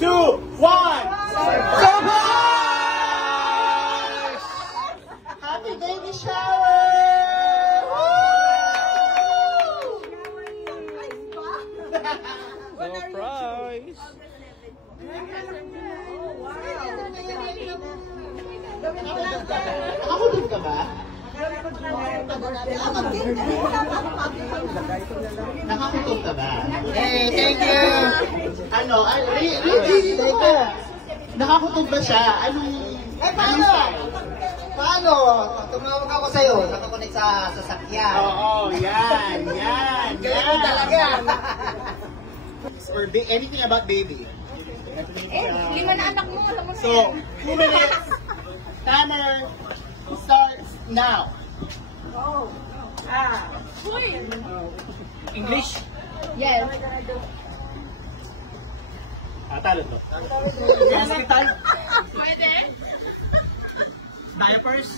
1. Surprise! Happy baby shower! Surprise! Nakakutog ka ba? Nakakutog ka ba? Hey, thank you! Really? Nakakutog ba siya? Anong style? Paano? Tumawag ako sa'yo, nakakonect sa sasakyan. Oo, yan. Ganyan talaga. Or anything about baby? Lima na anak mo, alam mo So, 2 minutes. Timer starts now. English? Yes. Talo to. Hospital? Pwede? Diapers?